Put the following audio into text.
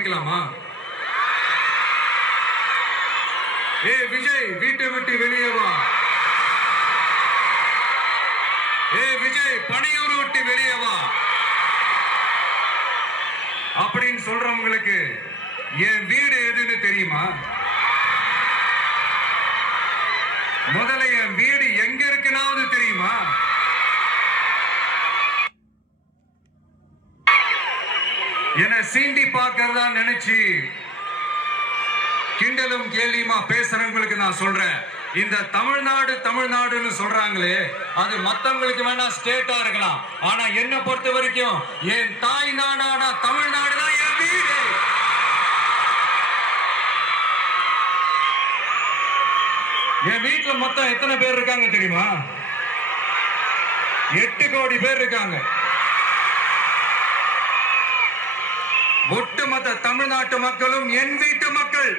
ஆரம்பிக்கலாமா? ஏ விஜய், வீட்டை விட்டு வெளியே வா. ஏ விஜய், பணியூர் விட்டு வெளியே வா அப்படின்னு சொல்றவங்களுக்கு என் வீடு எதுன்னு தெரியுமா? முதல்ல என் வீடு எங்க இருக்குனாவது தெரியுமா? என்ன சீண்டி பார்க்கறதா நினைச்சு கிண்டலும் கேலியுமா பேசுறவங்களுக்கு நான் சொல்றேன், இந்த தமிழ்நாடு தமிழ்நாடுன்னு சொல்றாங்களே, அது மத்தவங்களுக்கு வேணா ஸ்டேட்டா இருக்கலாம். ஆனா என்ன பொறுத்த வரைக்கும் என் தாய் நாடான தமிழ்நாடு தான் என் வீடு. என் வீட்டுல மொத்தம் எத்தனை பேர் இருக்காங்க தெரியுமா? 8 கோடி பேர் இருக்காங்க. ஒட்டுமொத்த தமிழ்நாட்டு மக்களும் என் வீட்டு மக்கள்.